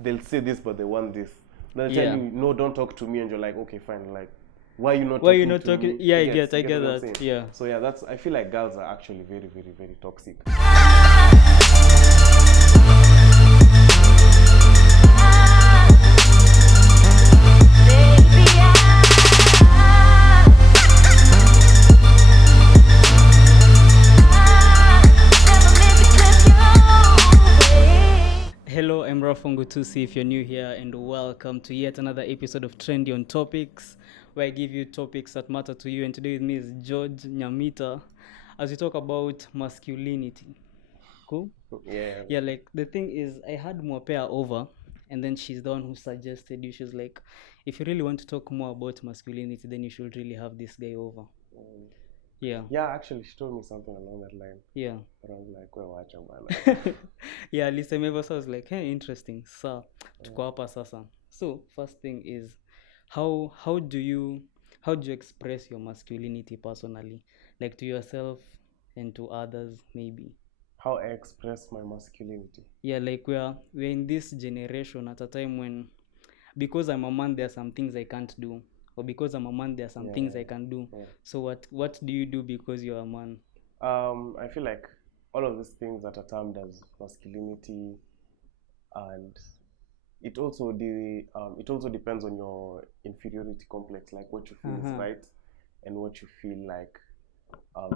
they'll say this, but they want this. They'll tell you, no, don't talk to me, and you're like, okay, fine. Like, why are you not talking to me? Yeah, I get that. Yeah. So yeah, I feel like girls are actually very, very, very toxic. Hello, I'm Rafongo Tusi if you're new here, and welcome to yet another episode of Trendy on Topics, where I give you topics that matter to you. And today with me is George Nyamita as we talk about masculinity. Cool? Yeah. Like the thing is, I had Mwapea over, and then she's the one who suggested you. She's like, if you really want to talk more about masculinity, then you should really have this guy over. Yeah, actually she told me something along that line. Yeah. But I was like, well, watch man. Yeah, at least I was like, hey, interesting. So, tuko hapa sasa. So, first thing is, how do you express your masculinity personally, like to yourself and to others, maybe? How I express my masculinity? Yeah, like we're in this generation at a time when, because I'm a man, there are some things I can't do, or because I'm a man, there are some things I can do. Yeah. So what do you do because you're a man? I feel like all of these things that are termed as masculinity, and it also depends on your inferiority complex, like what you feel is right and what you feel like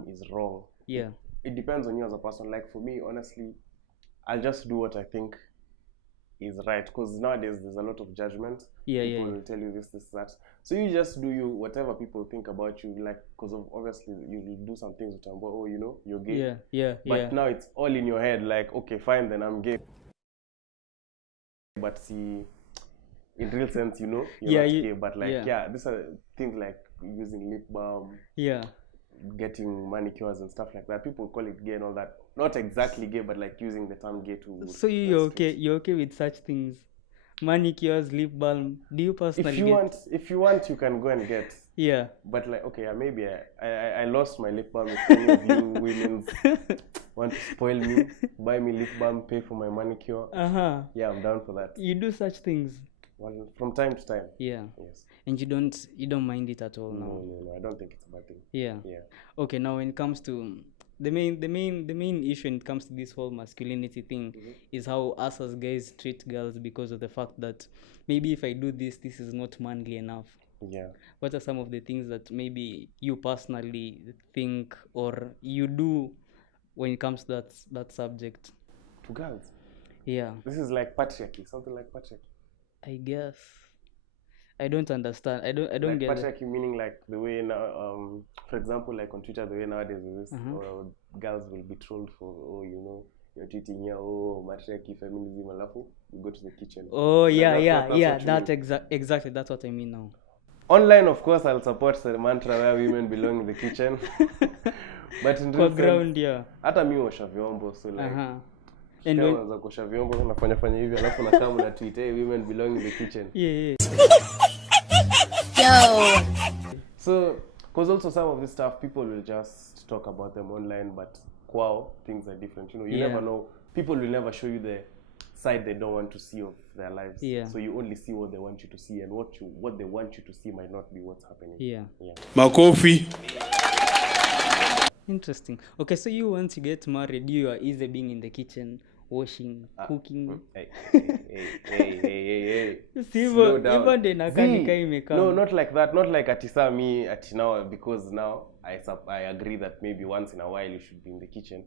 is wrong. Yeah. It depends on you as a person. Like for me, honestly, I'll just do what I think is right, because nowadays there's a lot of judgment. People will tell you this, that. So you just do you whatever people think about you, like, because of obviously you will do some things which are about, oh, you know, you're gay. But now it's all in your head, like, okay, fine, then I'm gay. But see, in real sense, you know, you're not gay. But like, these are things like using lip balm. Yeah. Getting manicures and stuff like that. People call it gay and all that. Not exactly gay, but like using the term gay to. So you're okay with such things? Manicures, lip balm. Do you personally if you want, you can go and get. Yeah. But like, okay, maybe I lost my lip balm. If any of you women want to spoil me, buy me lip balm, pay for my manicure. Yeah, I'm down for that. You do such things? Well, from time to time. Yeah. Yes. And you don't mind it at all now? No, I don't think it's a bad thing. Yeah. Okay, now when it comes to the main issue when it comes to this whole masculinity thing is how us as guys treat girls, because of the fact that maybe if I do this is not manly enough. Yeah. What are some of the things that maybe you personally think or you do when it comes to that subject? To girls? Yeah. This is like patriarchy, something like patriarchy. I guess. I don't understand. I don't like get patriarchy, meaning like the way now, for example, like on Twitter, the way nowadays is this, girls will be trolled for, oh, you know, you're tweeting here, oh, matriarchy, feminism, alafu, you go to the kitchen. Oh, that's exactly, that's what I mean now. Online, of course, I'll support the mantra where women belong in the kitchen. But in real sense, hata mi washa vyombo, so like, and when kosha vyombo unafanya hivi alafu nakaa na tweet, hey, women belong in the kitchen. Yeah. Yo. So, because also some of this stuff people will just talk about them online, but wow, things are different. You know, you never know. People will never show you the side they don't want to see of their lives. Yeah. So you only see what they want you to see, and what they want you to see might not be what's happening. Yeah. My coffee. Interesting. Okay, so you once you get married, you are easy being in the kitchen, washing, cooking. Hey. No, not like that. Not like atisa me at now, because now I agree that maybe once in a while you should be in the kitchen.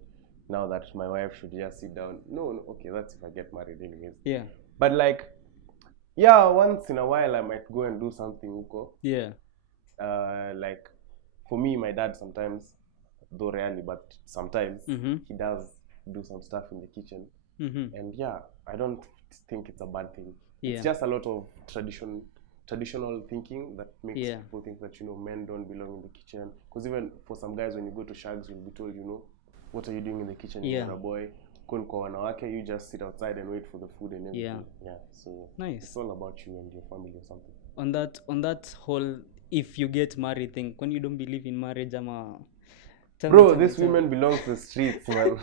Now that my wife should just sit down. No, okay, that's if I get married anyways. Yeah. But like, once in a while I might go and do something uko. Yeah. Like for me, my dad sometimes, though rarely, but sometimes he does do some stuff in the kitchen. And I don't think it's a bad thing. It's just a lot of traditional thinking that makes people think that, you know, men don't belong in the kitchen. Because even for some guys, when you go to shags, you'll be told, you know, what are you doing in the kitchen? You're a boy. You just sit outside and wait for the food and everything. So nice. It's all about you and your family or something. On that whole, if you get married thing, when you don't believe in marriage, Bro, this woman belongs to the streets, man.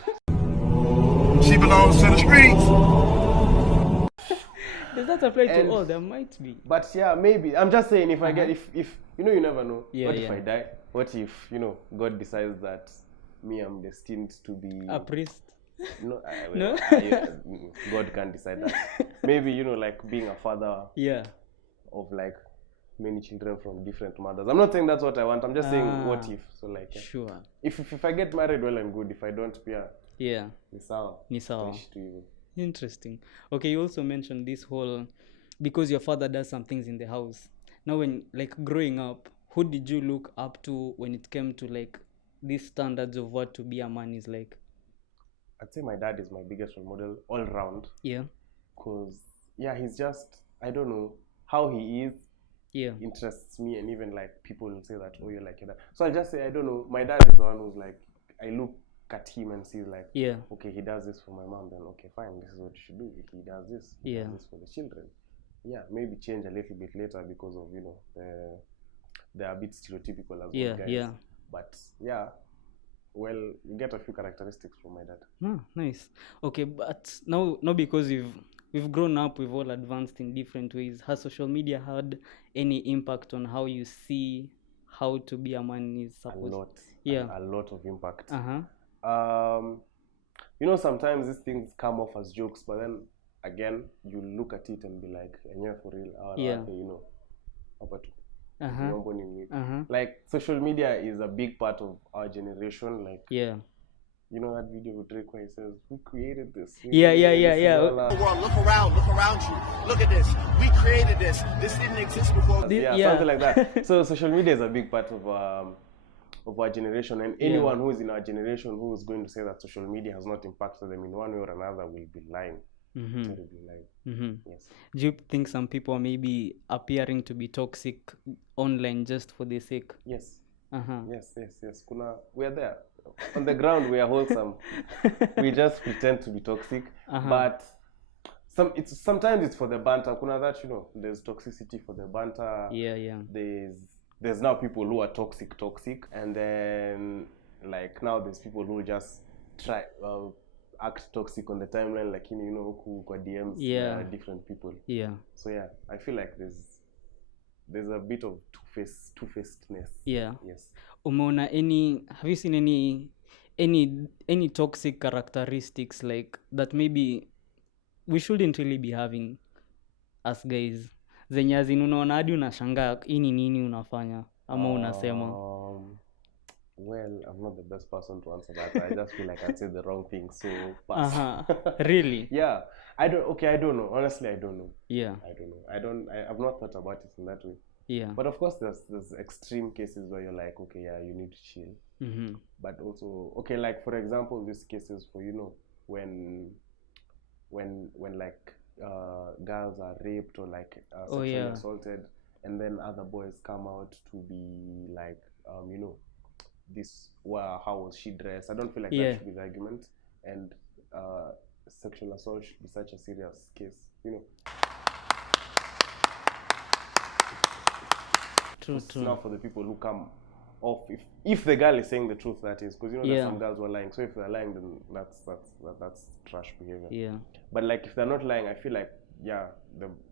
She belongs to the streets. Does that apply to And- all? There might be. But yeah, maybe. I'm just saying, if I get, if you know, you never know. Yeah, What if yeah. I die? What if, you know, God decides that me, I'm destined to be A priest. no, No? God can't decide that. Maybe, you know, like being a father Yeah. of like many children from different mothers. I'm not saying that's what I want. I'm just saying, what if? So like, yeah. Sure. If I get married, well and good. If I don't, yeah, Yeah. ni sawa. Ni sawa. Fresh to you. Interesting. Okay, you also mentioned this whole, because your father does some things in the house. Now, when like growing up, who did you look up to when it came to like these standards of what to be a man is like? I'd say my dad is my biggest role model all round. Yeah. Cause yeah, he's just, I don't know how he is. Yeah. Interests me, and even like people will say that, oh, you're like your dad. So I just say, I don't know. My dad is the one who's like, I look at him and see like, Yeah. okay, he does this for my mom, then okay, fine, this is what you should do. If he does this, Yeah. does this for the children. Yeah, maybe change a little bit later because of, you know, they're a bit stereotypical as Yeah. well, guys. Yeah. But yeah, well, you get a few characteristics from my dad. Ah, nice. Okay, but now because we've grown up, we've all advanced in different ways. Has social media had any impact on how you see how to be a man is supposed? A lot. Yeah. A lot of impact. Uh-huh. You know, sometimes these things come off as jokes, but then again, you look at it and be like, yeah, for real, Yeah. you know, hapa tu. Uh-huh. Mambo ni nini. Uh-huh. Like, social media is a big part of our generation. Like, Yeah. you know that video with Drake where he says, "We created this." Yeah. This is all our-" World, look around you. Look at this. We created this. This didn't exist before. Yeah, Yeah. something like that. So social media is a big part of our generation, and anyone who is in our generation who is going to say that social media has not impacted them in one way or another will be lying. Mm-hmm. Terribly lying. Mm-hmm. Yes. Do you think some people are maybe appearing to be toxic online just for the sake? Yes. Uh-huh. Yes. We are there. On the ground, we are wholesome. We just pretend to be toxic, but sometimes it's for the banter. Kuna that, you know, there's toxicity for the banter. Yeah. There's now people who are toxic, and then like now there's people who just try act toxic on the timeline, like, you know, who kwa DMs. Yeah. Different people. Yeah. So yeah, I feel like there's a bit of two-facedness. Yeah. Yes. Umeona have you seen any toxic characteristics like that maybe we shouldn't really be having as guys, zenye azin unaona hadi unashangaa hii ni nini unafanya ama unasema? Well, I'm not the best person to answer that. I just feel like I said the wrong thing, so pass. Really? Yeah. I don't know. Honestly, I don't know. Yeah. I don't know. I've not thought about it in that way. Yeah. But of course, there's extreme cases where you're like, okay, yeah, you need to chill. Mm-hmm. But also, okay, like for example, these cases for, you know, when like girls are raped or like sexually assaulted, and then other boys come out to be like, you know, this, well, how was she dressed? I don't feel like that should be the argument. And sexual assault should be such a serious case, you know. True. Now for the people who come off, if the girl is saying the truth, that is, because you know that some girls were lying. So if they're lying, then that's trash behavior. Yeah. But like if they're not lying, I feel like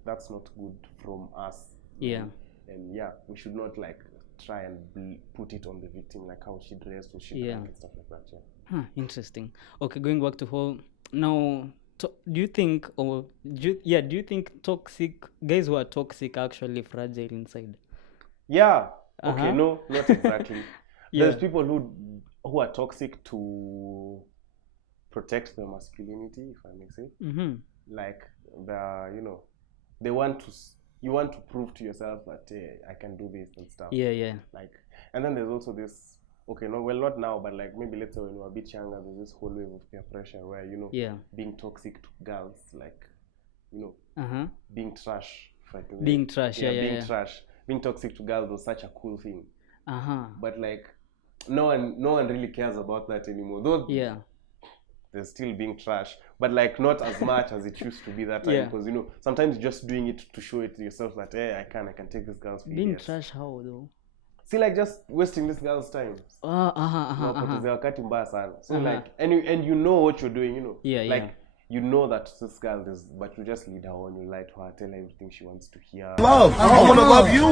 that's not good from us. Yeah. And yeah, we should not like try and put it on the victim, like how she dressed or she drank and stuff like that. Yeah. Interesting. Okay, going back to whole now. Do you think toxic guys who are toxic are actually fragile inside? Yeah. Okay. No, not exactly. Yeah. There's people who are toxic to protect their masculinity, if I may say. Mm-hmm. Like you know, you want to prove to yourself that I can do this and stuff. Yeah. Like, and then there's also this. Okay, no, well, not now, but like maybe let's say when you're a bit younger, there's this whole wave of peer pressure where, you know, being toxic to girls, like, you know, being trash. Being trash, being trash. Being toxic to girls was such a cool thing. But like, no one really cares about that anymore. Though they're still being trash, but like not as much as it used to be that time. Because you know, sometimes you're just doing it to show it to yourself that I can take this girl's feelings. Being trash, how though? See, like just wasting this girl's time. Unapotezea wakati mbaya sana. So like, and you know what you're doing, you know. Yeah. Like you know that this girl is, but you just lead her on, you lie to her, tell her everything she wants to hear. Love. I want to love you.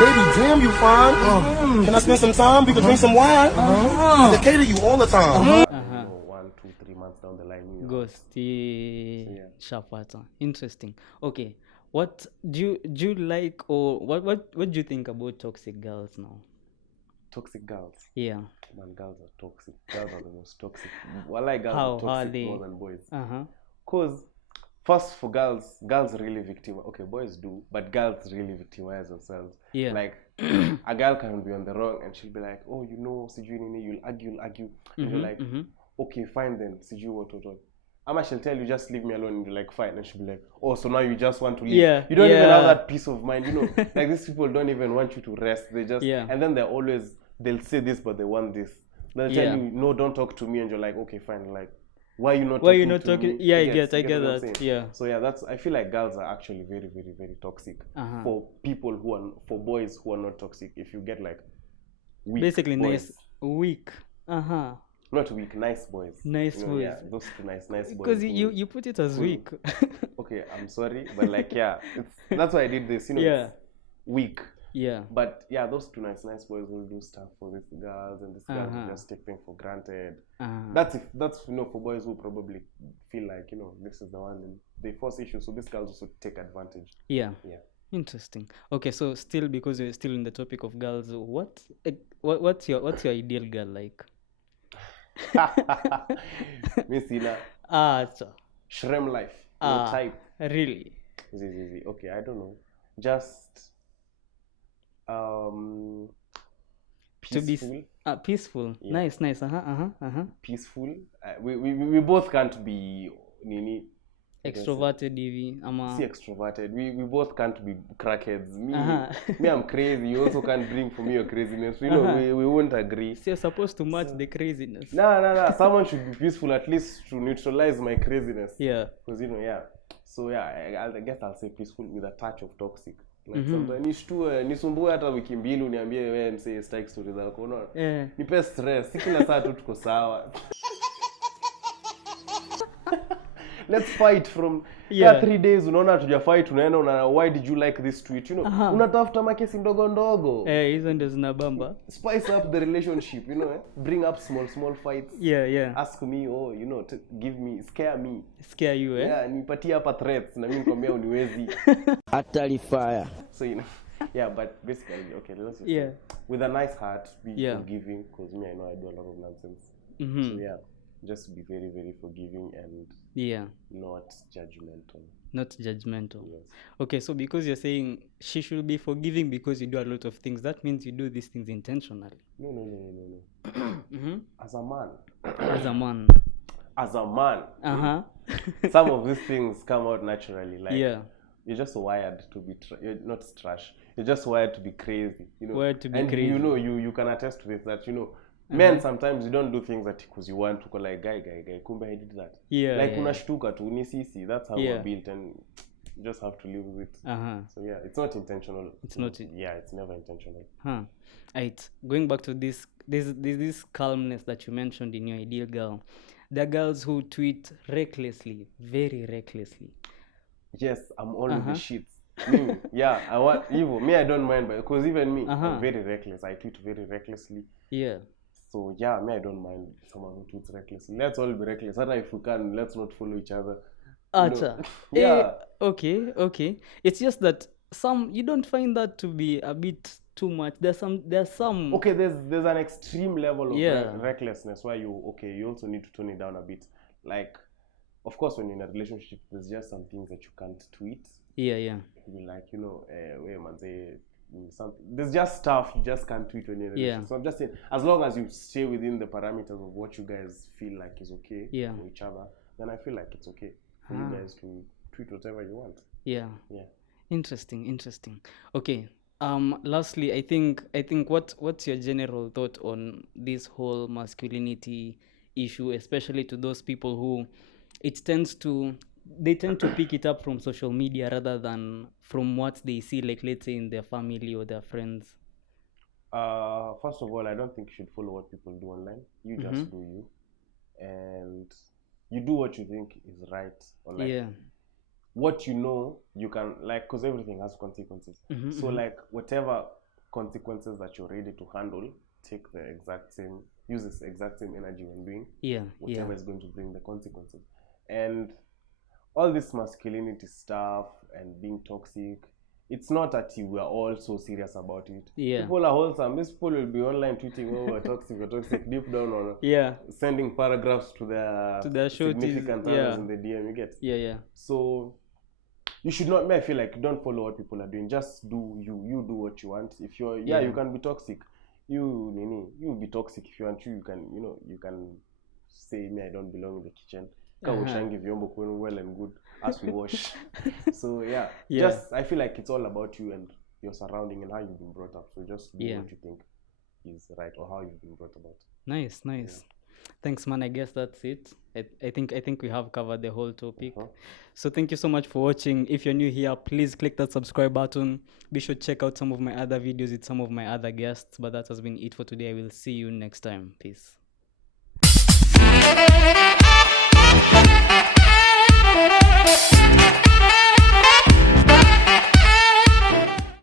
Baby, damn, you fine. Can I spend some time? We can drink some wine. I can cater you all the time. You know, 1, 2, 3 months down the line, you know. Ghosty, sharp pattern. Interesting. Okay, what do you like, or what do you think about toxic girls now? Toxic girls. Yeah. Man, girls are toxic. Girls are the most toxic. Well, like girls How are toxic are they? more than boys. Uh-huh. Cause first for girls really victimize. Okay, boys do, but girls really victimize themselves. Yeah. Like a girl can be on the wrong and she'll be like, oh, you know, Siju Nini, you'll argue, and you're like, okay, fine then, Siju what. Ama she'll tell you, just leave me alone, and you're like, fine, and she'll be like, oh, so now you just want to leave. Yeah. You don't even have that peace of mind, you know. Like these people don't even want you to rest. They just and then they'll say this, but they want this. They'll tell you, no, don't talk to me, and you're like, okay, fine, like, why you not talking? Yeah, I get that. Yeah. So yeah, I feel like girls are actually very, very, very toxic for people for boys who are not toxic. If you get like weak basically boys. weak. Not weak, nice boys. Nice boys. Yeah, those two nice boys. Because you put it as weak. Okay, I'm sorry, but like that's why I did this. You know, it's weak. Yeah. But yeah, those two nice boys will do stuff for these girls, and these girls will just take things for granted. That's for boys who probably feel like, you know, this is the one, and they force issues, so these girls also take advantage. Yeah. Interesting. Okay, so still, because we're still in the topic of girls, what's your ideal girl like? Missina. Shrem life. Type. Really? Okay, I don't know. Just peaceful. Peaceful. Yeah. Nice. Peaceful. We both can't be nini. Extroverted hivi ama see extroverted. We both can't be crackheads. Me I'm crazy. You also can't bring for me your craziness. You know, we won't agree. So you're supposed to match the craziness. No. Someone should be peaceful at least to neutralize my craziness. Yeah. Because you know, yeah. So yeah, I guess I'll say peaceful with a touch of toxic. Like sometimes nisumbue hata wiki mbili uniambie wewe msee strike stories zako, unaona? Nipe stress. Si kila saa tu tuko sawa. Let's fight from 3 days, unaona hatuja fight, unaenda why did you like this tweet, you know? Unatafuta makesi ndogo. Hizo ndio zinabamba. Spice up the relationship, you know, bring up small fights. Yeah. Ask me, you know, scare you, Yeah, nipatie hapa threats na mimi nikwambia uniwezi. Utterly fire. So you know, yeah, but basically, okay, let's just say, with a nice heart, be forgiving, because me, I know I do a lot of nonsense. So yeah, just be very, very forgiving and not judgmental. Yes. Okay, so because you're saying she should be forgiving because you do a lot of things, that means you do these things intentionally. No. As a man, some of these things come out naturally. Like you're just wired to be you're not trash. You're just wired to be crazy. You know, wired to be and crazy. You know, you can attest to this, that you know, men sometimes you don't do things that because you want to, go like guy kumbe I did that. Like unashtuka tu ni sisi. That's how we're built, and you just have to live with it. So yeah, it's not intentional. It's never intentional. Right. Going back to this calmness that you mentioned in your ideal girl. There are girls who tweet recklessly, very recklessly. Yes, I'm all in the shits. I want evil. Me, I don't mind, because even me, I'm very reckless. I tweet very recklessly. Yeah. So yeah, me, I don't mind someone who tweets recklessly. Let's all be reckless. And if we can, let's not follow each other. Okay. It's just that you don't find that to be a bit too much. There's some. Okay, there's an extreme level of recklessness where you also need to tone it down a bit. Like, of course, when you're in a relationship, there's just some things that you can't tweet. Yeah. You like, you know, there's just stuff you just can't tweet when you're in a relationship. So I'm just saying, as long as you stay within the parameters of what you guys feel like is okay for each other, then I feel like it's okay for you guys to tweet whatever you want. Yeah. Interesting. Okay. Lastly, I think what's your general thought on this whole masculinity issue, especially to those people who they tend to pick it up from social media rather than from what they see, like let's say in their family or their friends? First of all, I don't think you should follow what people do online. You just do you. And you do what you think is right, or like Yeah. what you know you can, like, because everything has consequences. So like whatever consequences that you're ready to handle, take the exact same, use this exact same energy when doing whatever is going to bring the consequences. And all this masculinity stuff and being toxic, it's not that we are all so serious about it. People are wholesome. These people will be online tweeting, oh, we're toxic, deep down, or sending paragraphs to their significant others in the DM. You get? So you should not, I feel like, don't follow what people are doing. Just do you do what you want. If you're you can be toxic. You be toxic if you want to. You can, you can say, me, I don't belong in the kitchen. Well and good as we wash. So just, I feel like it's all about you and your surrounding and how you've been brought up. So just do what you think is right, or how you've been brought about. Nice. Thanks, man. I guess that's it. I think we have covered the whole topic. So thank you so much for watching. If you're new here, please click that subscribe button. Be sure to check out some of my other videos with some of my other guests. But that has been it for today. I will see you next time. Peace.